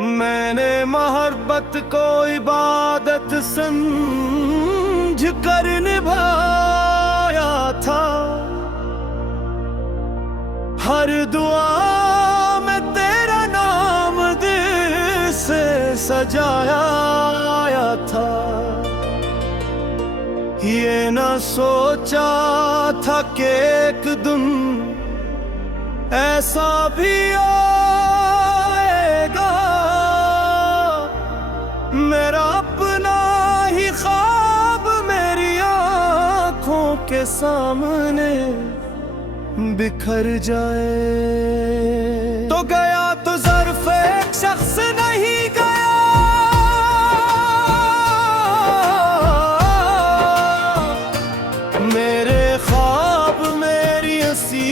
मैंने मोहब्बत को इबादत समझ कर निभाया था। हर दुआ में तेरा नाम दिल से सजाया था। ये न सोचा था कि एक दिन ऐसा भी आएगा। मेरा अपना ही ख्वाब मेरी आंखों के सामने बिखर जाए। तो गया तो ज़र्फ एक शख्स नहीं गया, मेरे ख्वाब मेरी हंसी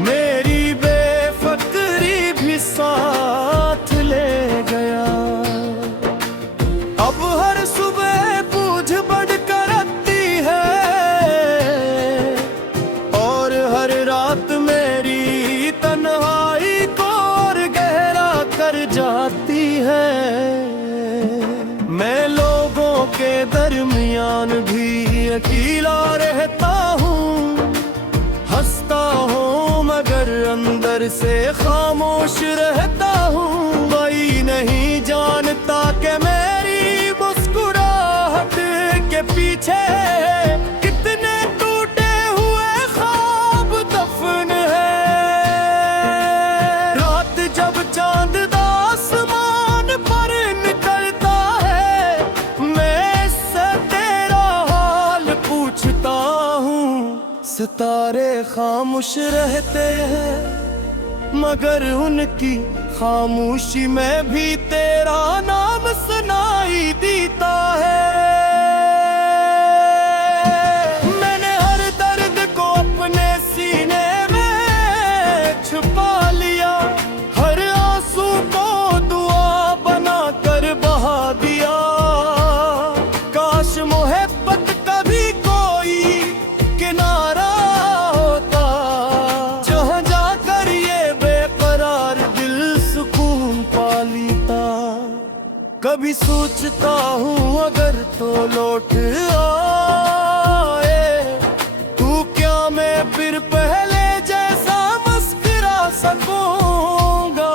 मेरी बेफिक्री भी साथ ले गया। अब हर सुबह पूछ बढ़कर आती है और हर रात मेरी तन्हाई को और गहरा कर जाती है। मैं लोगों के दरमियान भी अकेला रहता हूँ, हंसता हूँ मगर अंदर से खामोश रहता हूँ। कोई नहीं जानता कि मेरी मुस्कुराहट के पीछे कितने टूटे हुए ख्वाब दफन है। रात जब चांद आसमान पर निकलता है, मैं इससे तेरा हाल पूछता हूँ। सितारे खामोश रहते हैं मगर उनकी खामोशी में भी तेरा नाम सुनाई देता है। मैंने हर दर्द को अपने सीने में छुपा लिया, हर आंसू को दुआ बना कर बहा दिया। काश मोहब्बत का भी कोई किनारा होता, जहाँ जाकर ये बेकरार दिल सुकून पा लेता। कभी सोचता हूँ अगर तो लौट आए तू, क्या मैं फिर पहले जैसा मुस्कुरा सकूंगा।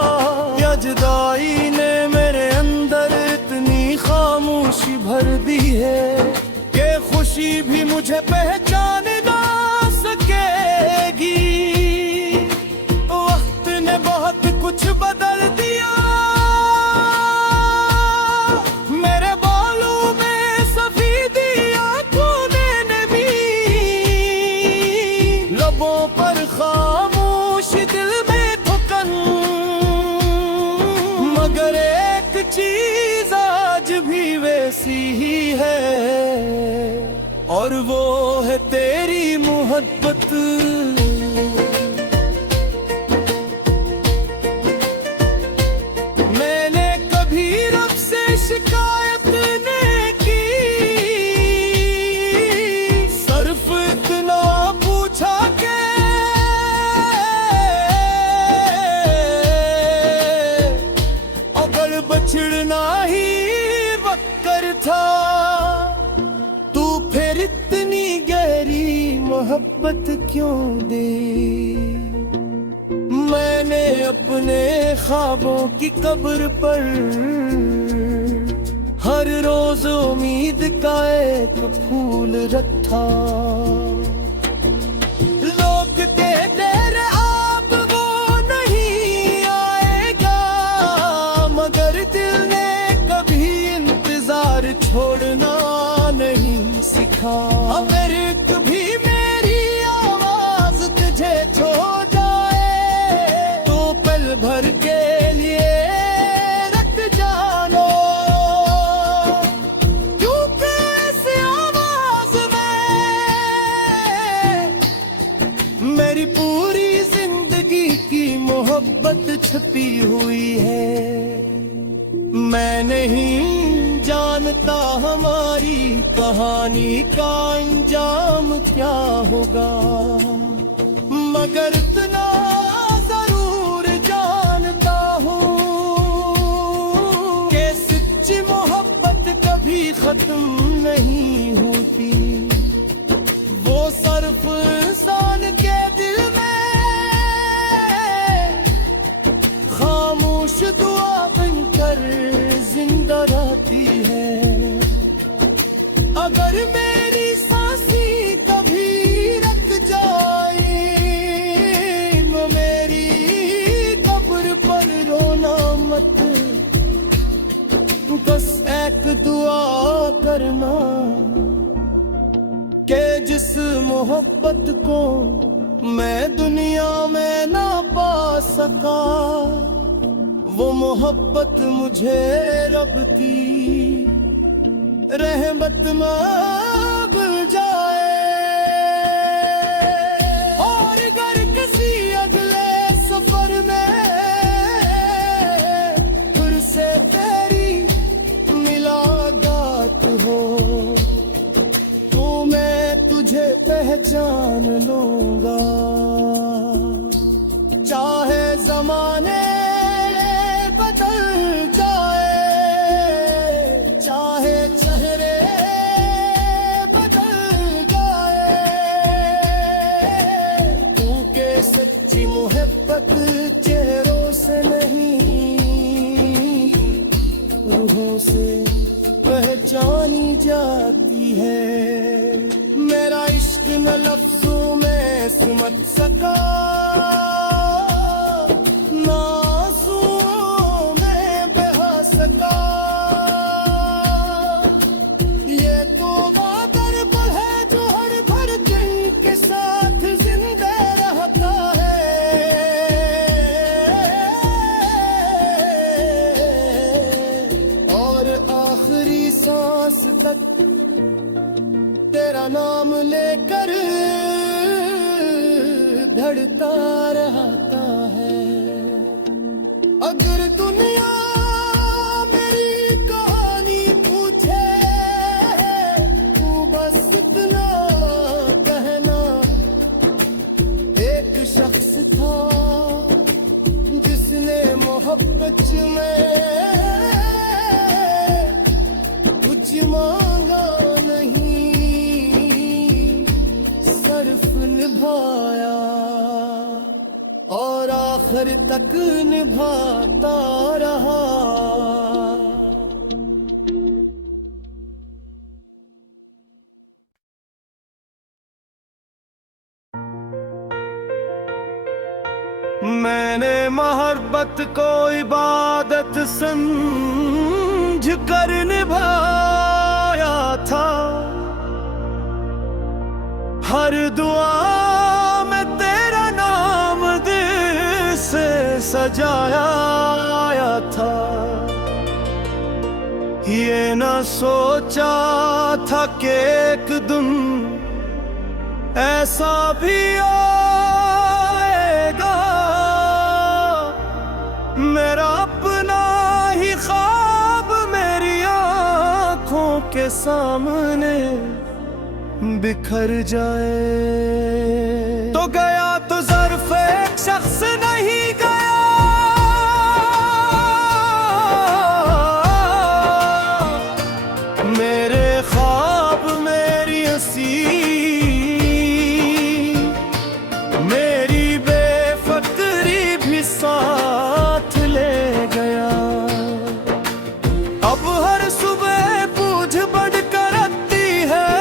या जुदाई ने मेरे अंदर इतनी खामोशी भर दी है कि खुशी भी मुझे पहचान ना सकेगी। वक्त ने बहुत कुछ बदल दिया, मेरे बालों में सफेदी आंखों ने नमी, लबों पर खामोश दिल में थकन। मगर एक चीज आज भी वैसी ही है और वो है तेरी मोहब्बत। मैंने कभी रब से शिकायत नहीं की, सिर्फ इतना पूछा के अगर बछड़ना ही बकर था तू फिर इतनी गहरी मोहब्बत क्यों दी। मैंने अपने ख्वाबों की कब्र पर हर रोज उम्मीद का एक फूल रखा। लोग कहते रहे आप वो नहीं आएगा, मगर दिल ने कभी इंतजार छोड़ना नहीं सिखा। अगर कभी मेरी आवाज तुझे छो जाए तो पल भर के लिए रख जानो, क्योंकि ऐसी आवाज में मेरी पूरी जिंदगी की मोहब्बत छुपी हुई है। मैं नहीं जानता हमारी कहानी का अंजाम क्या होगा, मगर इतना जरूर जान खत्म नहीं होती। वो सर्फ इंसान के दिल में खामोश दुआ बनकर जिंदा रहती है। अगर मेरी सांसी कभी रुक जाए, मेरी कब्र पर रोना मत, बस एक दुआ करना कि जिस मोहब्बत को मैं दुनिया में ना पा सका, वो मोहब्बत मुझे रब की रहमत मांग जाए। और अगर किसी अगले सफर में फिर से तेरी मुलाकात हो, तो मैं तुझे पहचान लूंगा। चाहे जमाने बदल जाए, चाहे चेहरे बदल जाए, क्योंकि सच्ची मोहब्बत चेहरों से नहीं रूहों से पहचानी जाती है। मेरा इश्क न लफ्जों में समझ सका, ना आंसुओं में बहा सका। ये तो बादल है जो हर भर दिन के साथ जिंदा रहता है। और आखिरी सांस तक तेरा नाम लेकर धड़ता रहता है। अगर दुनिया मेरी कहानी पूछे, तू बस इतना कहना, एक शख्स था जिसने मोहब्बत में कुछ मांगा नहीं, सिर्फ निभाया और आखिर तक निभाता रहा। मैंने मोहब्बत को इबादत समझ कर निभाया था। हर दुआ में तेरा नाम दिल से सजाया था। ये न सोचा था कि एक दिन ऐसा भी आएगा, मेरा अपना ही ख्वाब मेरी आंखों के सामने बिखर जाए। तो गया तो ज़र्फ एक शख्स नहीं गया, मेरे ख्वाब मेरी हंसी मेरी बेफिक्री भी साथ ले गया। अब हर सुबह पूछ बढ़कर आती है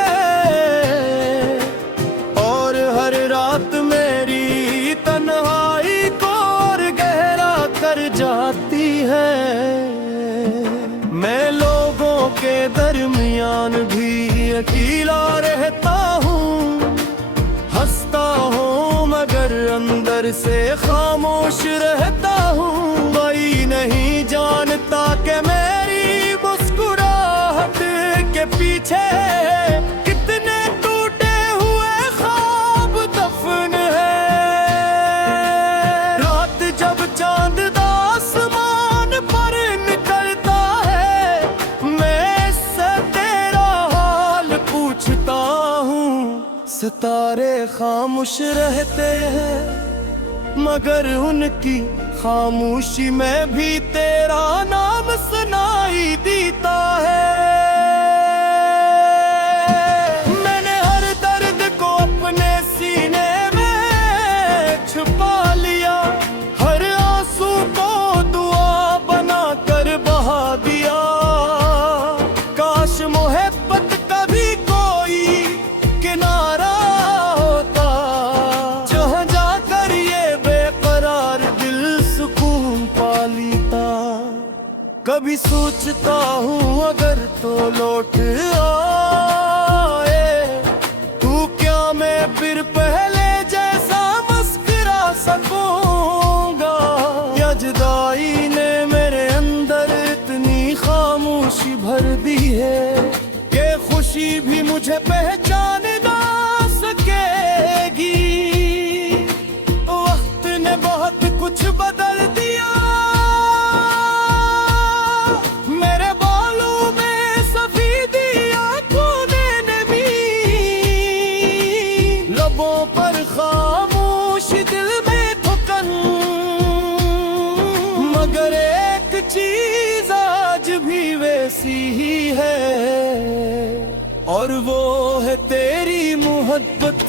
और हर रात मेरी तन्हाई को और गहरा कर जाती है। मैं लोगों के दरमियान भी अकेला रहता हूँ, हंसता हूँ मगर अंदर से खामोश रहता हूँ। कोई नहीं जानता कि मेरी मुस्कुराहट के पीछे कितने टूटे हुए ख्वाब दफन है। रात जब चांद आसमान पर निकलता है, मैं इससे तेरा हाल पूछता हूँ। सितारे खामोश रहते हैं मगर उनकी खामोशी में भी तेरा नाम सुनाई देता है। कभी सोचता हूँ अगर तो लौट आए तू, क्या मैं फिर पहले जैसा मुस्कुरा सकूंगा? या जुदाई ने मेरे अंदर इतनी खामोशी भर दी है कि खुशी भी मुझे पहचान ना सकेगी। वक्त ने बहुत कुछ बदल दिया, मेरे बालों में सफेदी, आंखों में नमी, लबों पर खामोश, दिल में थकन, मगर एक चीज आज भी वैसी ही है, और वो है तेरी मोहब्बत।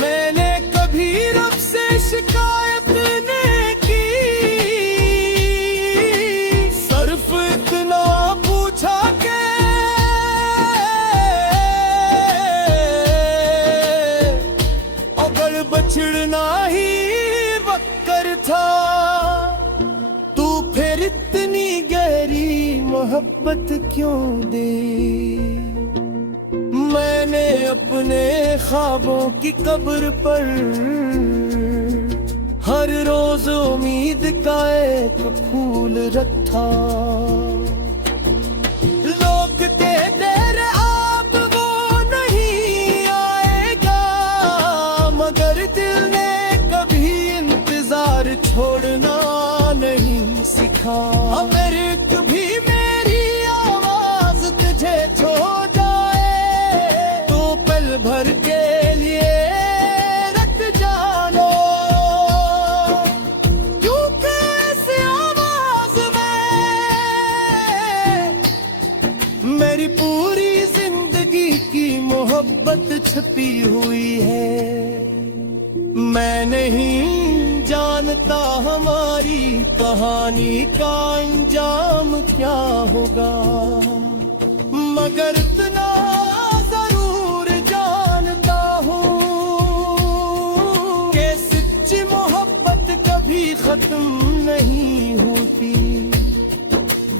मैंने कभी रब से शिकायत नहीं की, सिर्फ इतना पूछा के अगर बछड़ना ही वक्कर था, तू फिर इतनी गहरी मोहब्बत क्यों दी? मैंने अपने ख्वाबों की कब्र पर हर रोज उम्मीद का एक फूल रखा। लोग कहते रहे आप वो नहीं आएगा, मगर दिल ने कभी इंतजार छोड़ना नहीं सिखा। अगर कभी मेरी आवाज तुझे छो जाए तो पल भर के लिए रख जानो, क्योंकि इस आवाज में मेरी पूरी जिंदगी की मोहब्बत छुपी हुई है। मैं नहीं जानता हमारी कहानी का अंजाम क्या होगा, मगर इतना जरूर जानता हूँ कि सच्ची मोहब्बत कभी खत्म नहीं होती।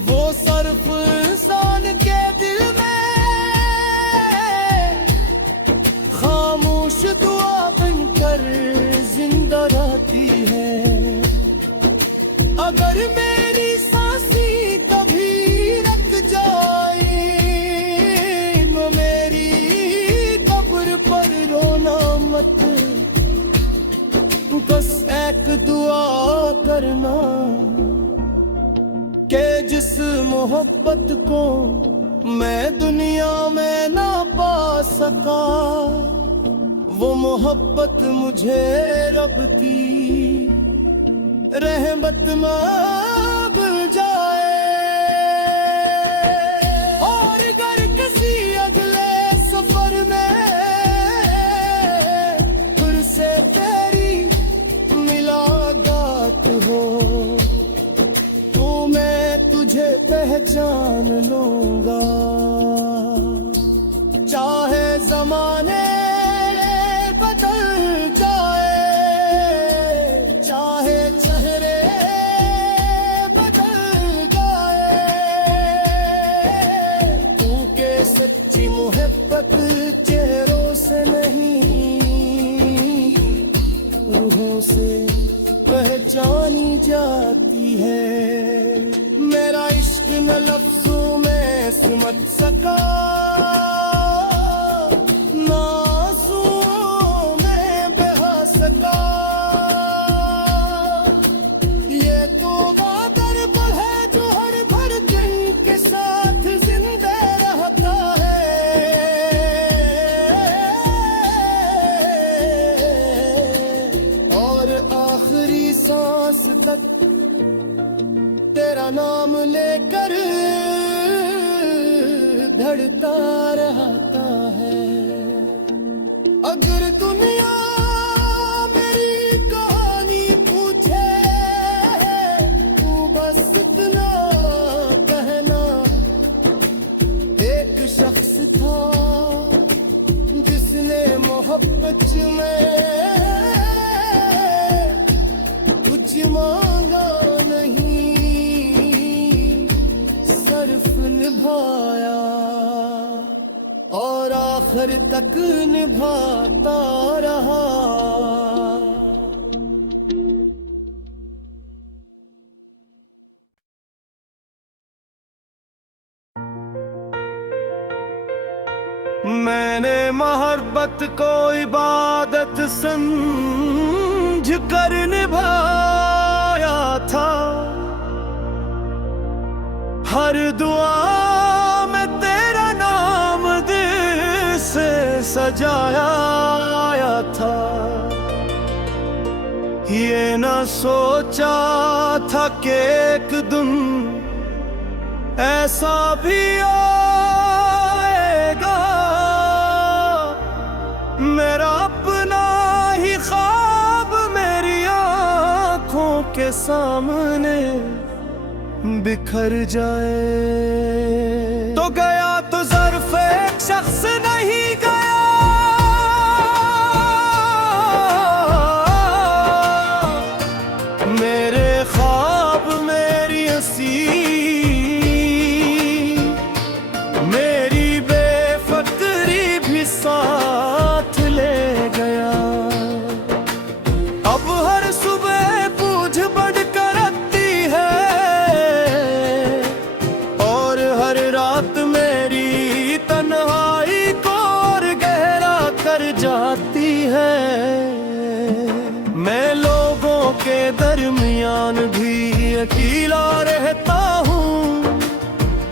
वो सिर्फ इंसान के दिल में खामोश दुआ बनकर जिंदा रहती है। अगर मेरी सांसी कभी रुक जाए, मेरी कब्र पर रोना मत, बस एक दुआ करना कि जिस मोहब्बत को मैं दुनिया में ना पा सका, वो मोहब्बत मुझे रब की रहमत में मिल जाए। और अगर किसी अगले सफर में फिर से तेरी मुलाकात हो, तो मैं तुझे पहचान लूंगा। चाहे जमाने बदल जाए, चाहे चेहरे बदल जाए, क्योंकि सच्ची मोहब्बत चेहरों से नहीं रूहों से पहचानी जाती है। मेरा इश्क न लफ्जों में सिमट सका, ना आंसुओं में बहा सका। ये तो बादल है जो हर भर दिन के साथ जिंदा रहता है, और आखिरी सांस तक तेरा नाम लेकर धड़ता रहता है। अगर दुनिया मेरी कहानी पूछे, तू बस इतना कहना, एक शख्स था जिसने मोहब्बत में निभाया और आखिर तक निभाता रहा। मैंने मोहब्बत को इबादत समझ कर निभाया था, हर दुआ में तेरा नाम दिल से सजाया था। ये न सोचा था कि एक दिन ऐसा भी आएगा, मेरा अपना ही ख्वाब मेरी आँखों के सामने बिखर जाए। तो गया तो ज़र्फ एक शख्स नहीं गया, मेरे ख्वाब मेरी हंसी मेरी बेफिक्री भी साथ ले गया। अब हर सुबह पूछ बढ़ कर आती है और हर रात मेरी तन्हाई को और गहरा कर जाती है। मैं लोगों के दरमियान भी अकेला रहता हूँ,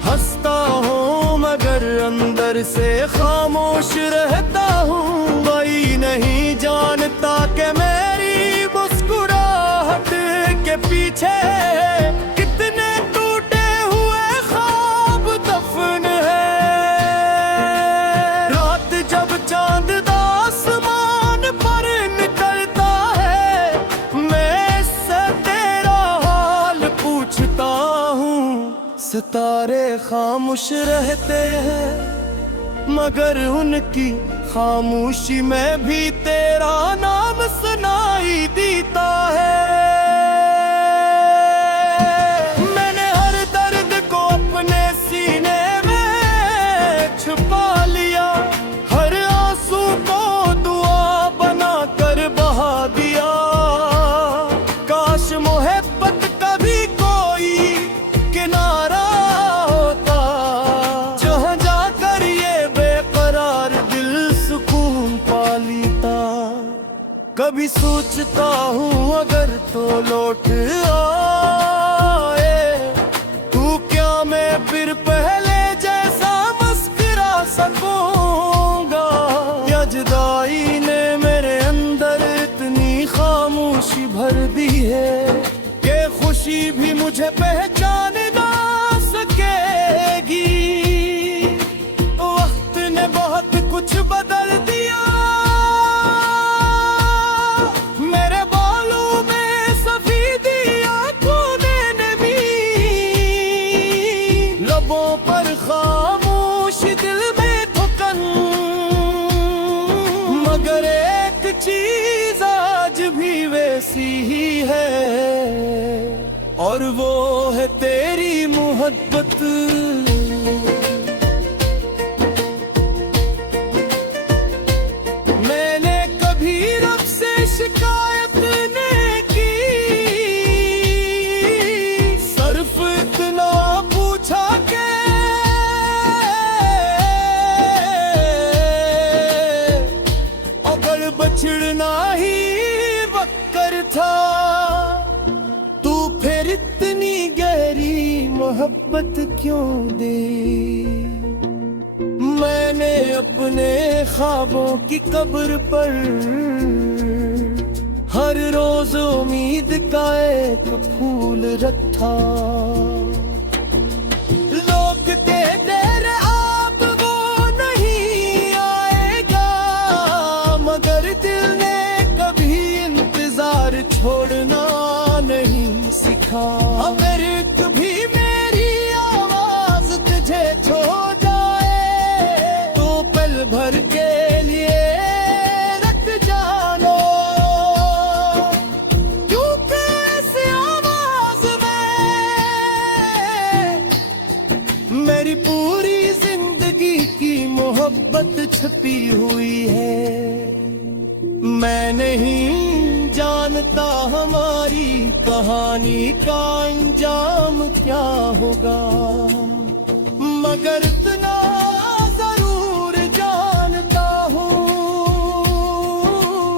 हंसता हूँ मगर अंदर से खामोश रहता हूँ। कोई नहीं जानता कि मेरी मुस्कुराहट के पीछे कितने टूटे हुए ख्वाब दफन है। रात जब चांद आसमान पर निकलता है, मैं इससे तेरा हाल पूछता हूँ। सितारे खामोश रहते हैं मगर उनकी खामोशी में भी तेरा नाम सुनाई देता है। मैंने हर दर्द को अपने सीने में छुपा लिया, हर आंसू को दुआ बना कर बहा दिया। काश मोहब्बत का भी कोई किनारा होता, जहाँ जाकर ये बेकरार दिल सुकून पा लेता। कभी सोचता हूँ अगर तो लौट आए तू, क्या मैं फिर पहले जैसा मुस्कुरा सकूंगा। या जुदाई ने मेरे अंदर इतनी खामोशी भर दी है कि खुशी भी मुझे पहचान ना सकेगी। वक्त ने बहुत कुछ बदल दिया, मेरे बालों में सफेदी आंखों ने नमी, लबों पर खामोश दिल में थकन। मगर एक चीज आज भी वैसी ही है और वो है तेरी मोहब्बत। मैंने कभी रब से शिकायत नहीं की, सिर्फ इतना पूछा के अगर बछड़ना ही बकर था, तू फिर इतनी गहरी मोहब्बत क्यों दे। मैंने अपने ख्वाबों की कब्र पर हर रोज उम्मीद का एक फूल रखा। लोग कहते रहे आप वो नहीं आएगा, मगर दिल ने कभी इंतजार छोड़ना नहीं सिखा। अगर कभी मेरी आवाज तुझे छो जाए तो पल भर के लिए रख जानो, क्योंकि ऐसी आवाज में मोहब्बत छुपी हुई है। मैं नहीं जानता हमारी कहानी का अंजाम क्या होगा, मगर इतना जरूर जानता हूँ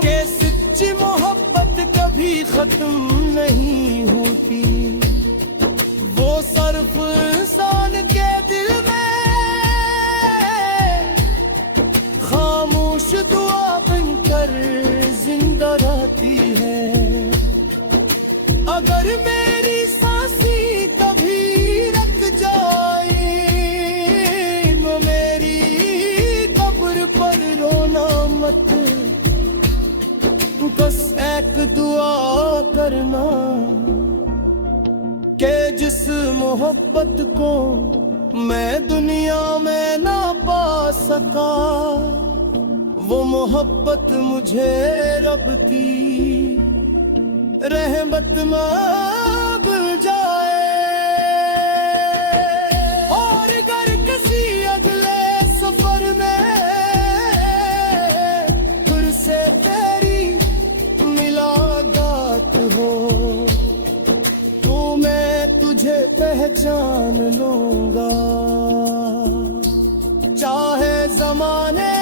कि सच्ची मोहब्बत कभी खत्म नहीं होती। वो सिर्फ इंसान के दिल में खामोश दुआ बनकर जिंदा रहती है। अगर मेरी सांसें कभी रुक जाए तो मेरी कब्र पर रोना मत, बस एक दुआ करना कि जिस मोहब्बत को मैं दुनिया में ना पा सका, वो मोहब्बत मुझे रब की रहमत मांग जाए। और अगर किसी अगले सफर में फिर से तेरी मुलाकात हो तो मैं तुझे पहचान लूंगा। चाहे जमाने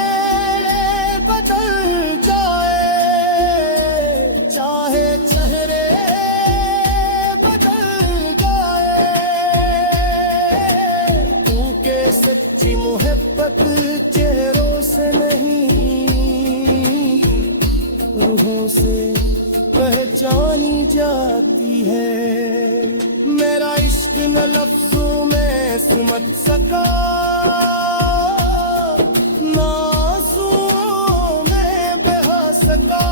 बदल जाए, चाहे चेहरे बदल जाए, क्योंकि सच्ची मोहब्बत चेहरों से नहीं रूहों से पहचानी जाती है। मेरा इश्क न लफ्जों में समझ सका, ना आंसुओं में बहा सका।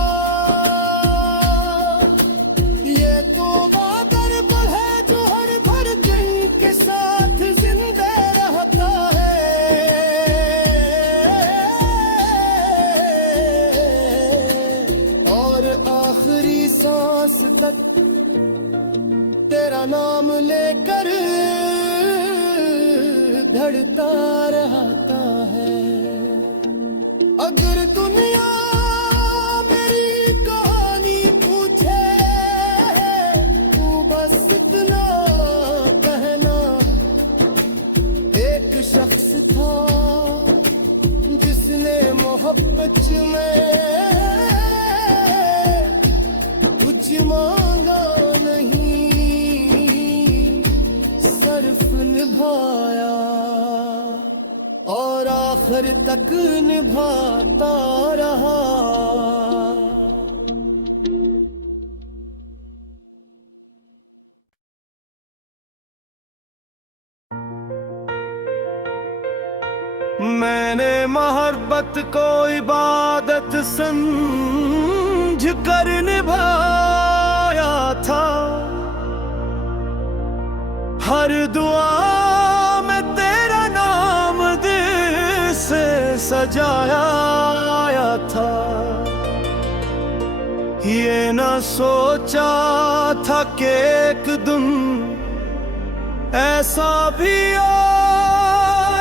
ये तो दर्द है जो हर भर दिन के साथ जिंदा रहता है, और आखिरी सांस तक तेरा नाम लेकर धड़ता रहता है। अगर दुनिया मेरी कहानी पूछे तू बस इतना कहना, एक शख्स था जिसने मोहब्बत में कुछ मांगा नहीं, सिर्फ निभाया और आखिर तक निभाता रहा। मैंने मोहब्बत को इबादत समझ कर निभाया था, हर दुआ में तेरा नाम दिल से सजाया था। ये न सोचा था कि एक दिन ऐसा भी आएगा,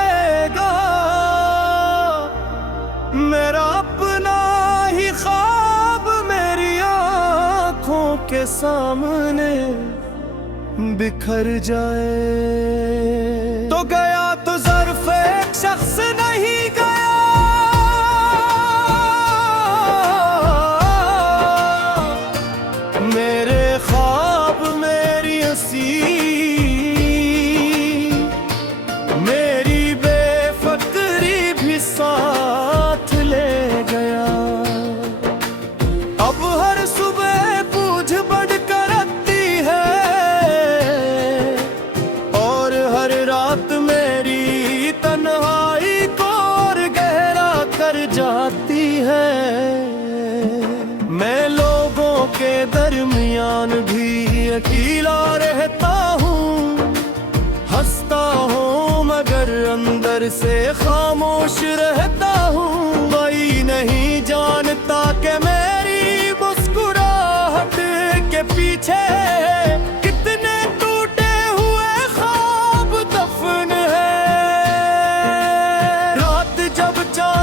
मेरा अपना ही ख्वाब मेरी आँखों के सामने बिखर जाए। तो गया तो ज़र्फ एक शख्स नहीं गया, मेरे ख्वाब मेरी हंसी मेरी बेफिक्री भी साथ ले गया। अब हर सुबह पूछ बढ़कर आती है और हर रात मेरी तन्हाई को और गहरा कर जाती है। मैं लोगों के दरमियान भी अकेला रहता हूँ, हंसता हूँ मगर अंदर से खामोश रहता हूँ। कोई नहीं जानता कि मेरी मुस्कुराहट के पीछे कितने टूटे हुए ख्वाब दफन है। रात जब चांद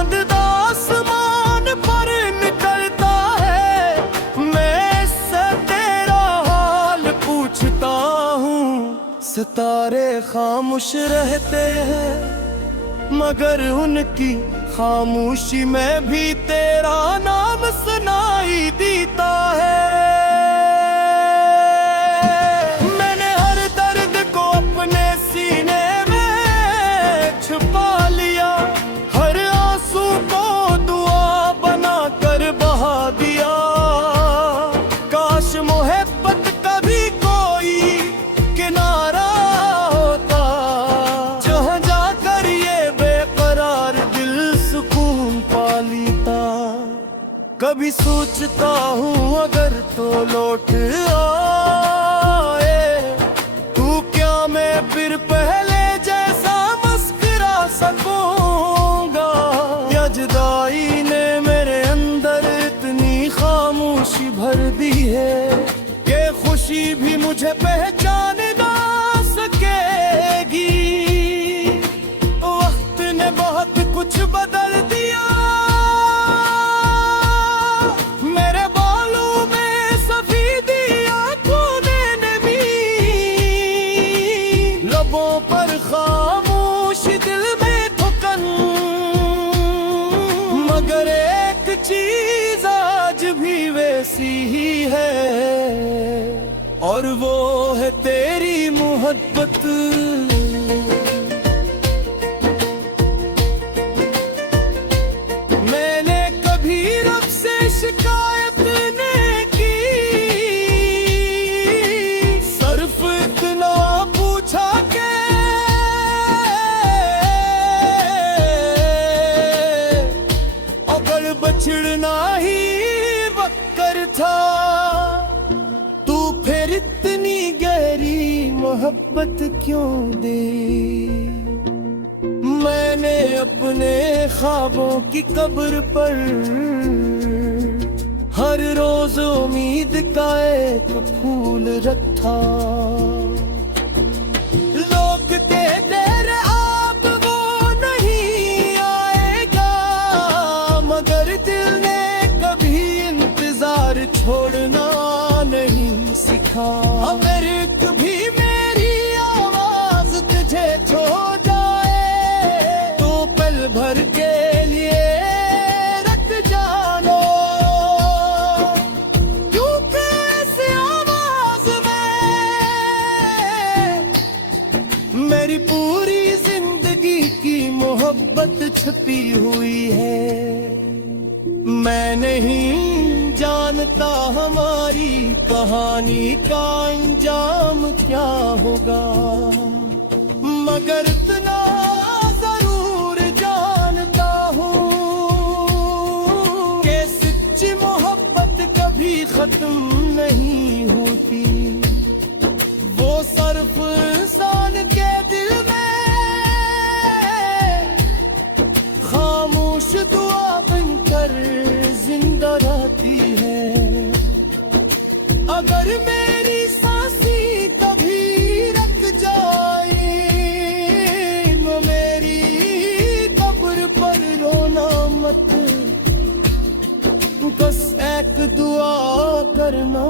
सितारे खामोश रहते हैं, मगर उनकी खामोशी में भी तेरा नाम सुनाई देता है। मैंने हर दर्द को अपने सीने में छुपा लिया, हर आंसू को दुआ बना कर बहा दिया। काश मोहब्बत का भी कोई किनारा होता, जहाँ जाकर ये बेकरार दिल सुकून पा लेता। कभी सोचता हूँ अगर तो लौट आए तू, क्या मैं फिर पहले जैसा मुस्कुरा सकूंगा? या जुदाई ने मेरे अंदर इतनी खामोशी भर दी है कि खुशी भी मुझे पहचान ना सकेगी। वक्त ने बहुत कुछ बदल दिया, मेरे बालों में सफेदी आंखों ने नमी, लबों पर खामोशी दिल में थकन, मगर एक चीज आज भी वैसी ही है, और वो है तेरी मोहब्बत। मैंने कभी रब से शिकायत नहीं की, सिर्फ इतना पूछा के अगर बछड़ना ही बकर था, तू फिर इतनी गहरी मोहब्बत क्यों दे? मैंने अपने ख्वाबों की कब्र पर हर रोज उम्मीद का एक फूल रखा। लोग कहते रहे अब वो नहीं आएगा, मगर दिल ने कभी इंतजार छोड़ना नहीं सिखा। अगर कभी मेरी आवाज तुझे छो जाए तो पल भर के लिए रख जानो, क्योंकि इस आवाज में मेरी पूरी जिंदगी की मोहब्बत छुपी हुई है। मैं नहीं जानता हमारी कहानी का अंजाम क्या होगा, मगर इतना जरूर जानता हूँ कि सच्ची मोहब्बत कभी खत्म नहीं होती। वो सिर्फ इंसान के दिल में खामोश दुआ बनकर जिंदा रहती है। अगर मेरी सांसी कभी रुक जाए, मेरी कब्र पर रोना मत, बस एक दुआ करना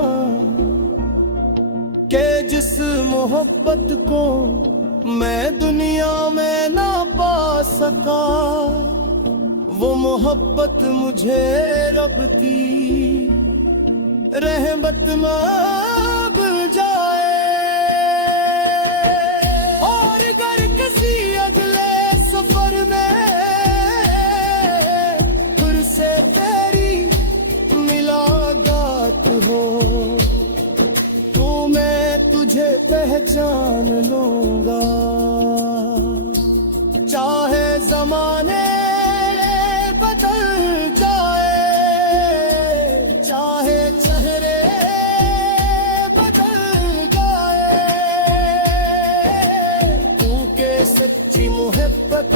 कि जिस मोहब्बत को मैं दुनिया में ना पा सका, वो मोहब्बत मुझे रब की रहमत में मिल जाए। और अगर किसी अगले सफर में फिर से तेरी मुलाकात हो, तो मैं तुझे पहचान लूंगा। चाहे जमाने बदल जाए, चाहे चेहरे बदल जाए, क्योंकि सच्ची मोहब्बत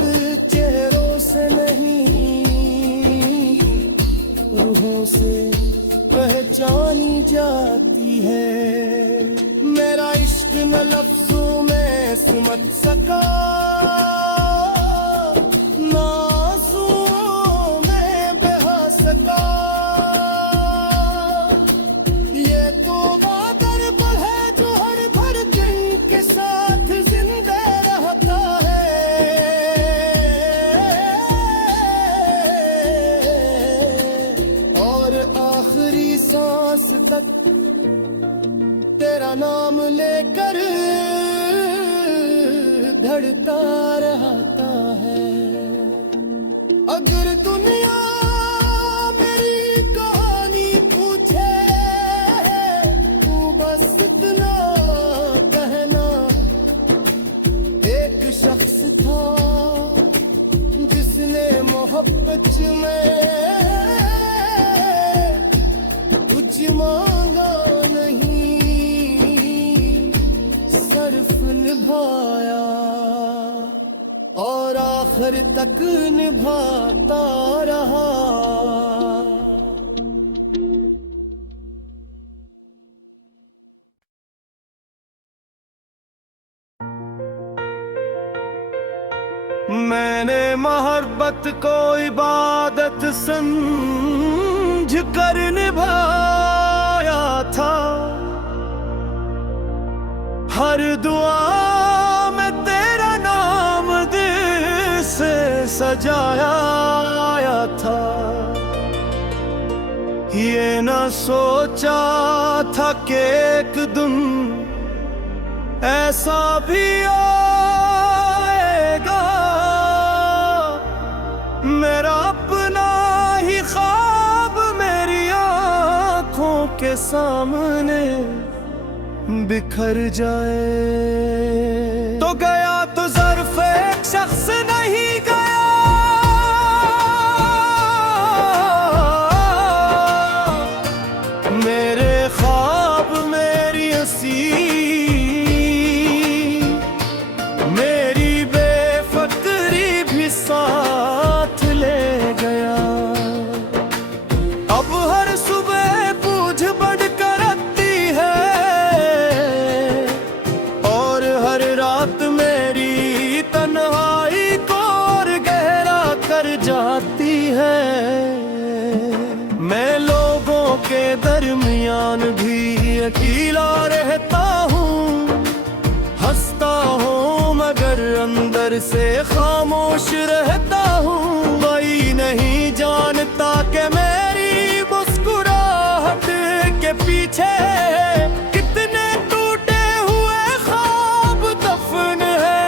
चेहरों से नहीं रूहों से पहचानी जाती है। मेरा इश्क न लफ्जों में समझ सका, ना आंसुओं में बहा सका। ये तो बादल पर है जो हर भर दिन के साथ नाम लेकर धड़ता रहता है। अगर दुनिया मेरी कहानी पूछे तू बस इतना कहना, एक शख्स था जिसने मोहब्बत में कुछ मांगा नहीं, सिर्फ निभाया और आखिर तक निभाता रहा। मैंने मोहब्बत को इबादत समझ कर निभाया था, हर दुआ में तेरा नाम दिल से सजाया था। ये न सोचा था कि एक दिन ऐसा भी आएगा, मेरा अपना ही ख्वाब मेरी आँखों के सामने बिखर जाए। तो गया तो ज़र्फ एक शख्स नहीं गया, मेरे ख्वाब मेरी हंसी मेरी बेफिक्री भी साथ ले गया। अब हर सुबह पूछ बढ़ कर आती है और हर रात मेरी तन्हाई को और गहरा कर जाती है। मैं लोगों के दरमियान भी अकेला रहता हूँ, हंसता हूँ मगर अंदर से खामोश रहता हूँ। कोई नहीं जानता कि मेरी मुस्कुराहट के पीछे कितने टूटे हुए ख्वाब दफन है।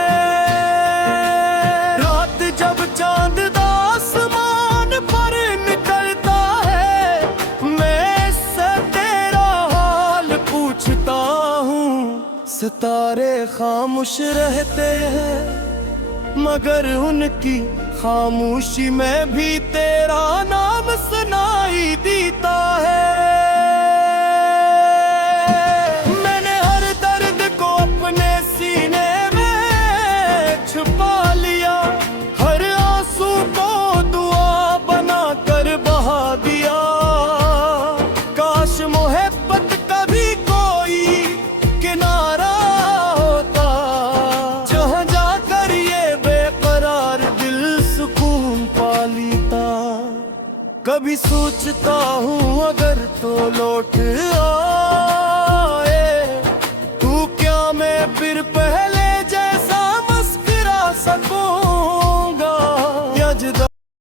रात जब चांद आसमान पर निकलता है, मैं इससे तेरा हाल पूछता हूँ। सितारे खामोश रहते हैं मगर उनकी खामोशी में भी तेरा नाम सुनाई देता है। मैंने हर दर्द को अपने सीने में छुपा लिया, हर आंसू को दुआ बना कर बहा दिया। काश मोहब्बत कभी कोई किनारा होता, जहाँ जाकर ये बेकरार दिल सुकून पा लेता। कभी सोचता हूँ अगर तो लौट